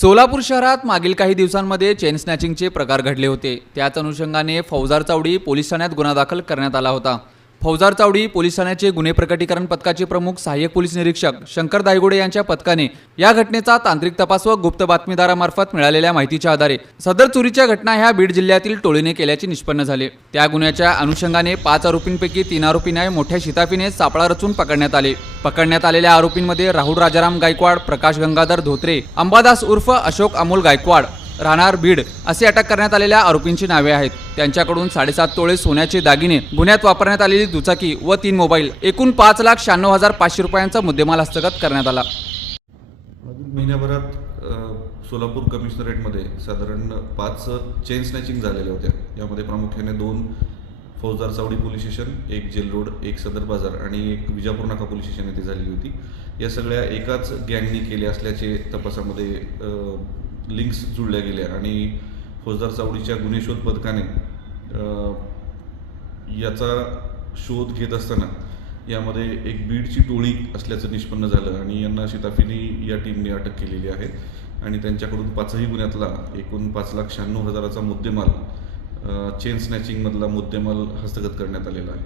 सोलापूर शहरात मागील काही दिवसांमध्ये चेन स्नॅचिंगचे प्रकार घडले होते. त्याच अनुषंगाने फौजार चावडी पोलीस ठाण्यात गुन्हा दाखल करण्यात आला होता. फौजार चावडी पोलीस ठाण्याचे गुन्हे प्रकटीकरण पथकाचे प्रमुख सहाय्यक पोलीस निरीक्षक शंकर दायगुडे यांच्या पथकाने या घटनेचा तांत्रिक तपास व गुप्त बातमीदारामार्फत मिळालेल्या माहितीच्या आधारे सदर चोरीच्या घटना ह्या बीड जिल्ह्यातील टोळीने केल्याचे निष्पन्न झाले. त्या गुन्ह्याच्या अनुषंगाने पाच आरोपींपैकी तीन आरोपींना मोठ्या शिताफीने सापळा रचून पकडण्यात आले. पकडण्यात आलेल्या आरोपींमध्ये राहुल राजाराम गायकवाड प्रकाश गंगाधर धोत्रे अंबादास उर्फ अशोक अमोल गायकवाड राहणार बीड असे अटक करण्यात आलेल्या आरोपींची नावे आहेत. त्यांच्याकडून साडेसात तोळे सोन्याचे दागिने गुन्ह्यात वापरण्यात आलेली दुचाकी व तीन मोबाईल एकूण पाच लाख शहाण्णव हजार पाचशे रुपयांचा मुद्देमाल हस्तगत करण्यात आला. महिन्याभरात सोलापूर कमिशनरेटमध्ये साधारण पाच चेन स्नॅचिंग झालेल्या होत्या. यामध्ये प्रामुख्याने दोन फौजदार चावडी पोलीस स्टेशन एक जेल रोड एक सदर बाजार आणि एक विजापूर नाका पोलीस स्टेशन येथे झालेली होती. या सगळ्या एकाच गँगनी केले असल्याचे तपासामध्ये लिंक्स जुळल्या गेल्या. आणि फौजदार चावडीच्या गुन्हे शोध पथकाने याचा शोध घेत असताना यामध्ये एक बीडची टोळी असल्याचं निष्पन्न झालं आणि यांना शिताफीने या टीमने अटक केलेली आहे. आणि त्यांच्याकडून पाचही गुन्ह्यातला एकूण पाच लाख शहाण्णव हजाराचा मुद्देमाल चेन स्नॅचिंगमधला मुद्देमाल हस्तगत करण्यात आलेला आहे.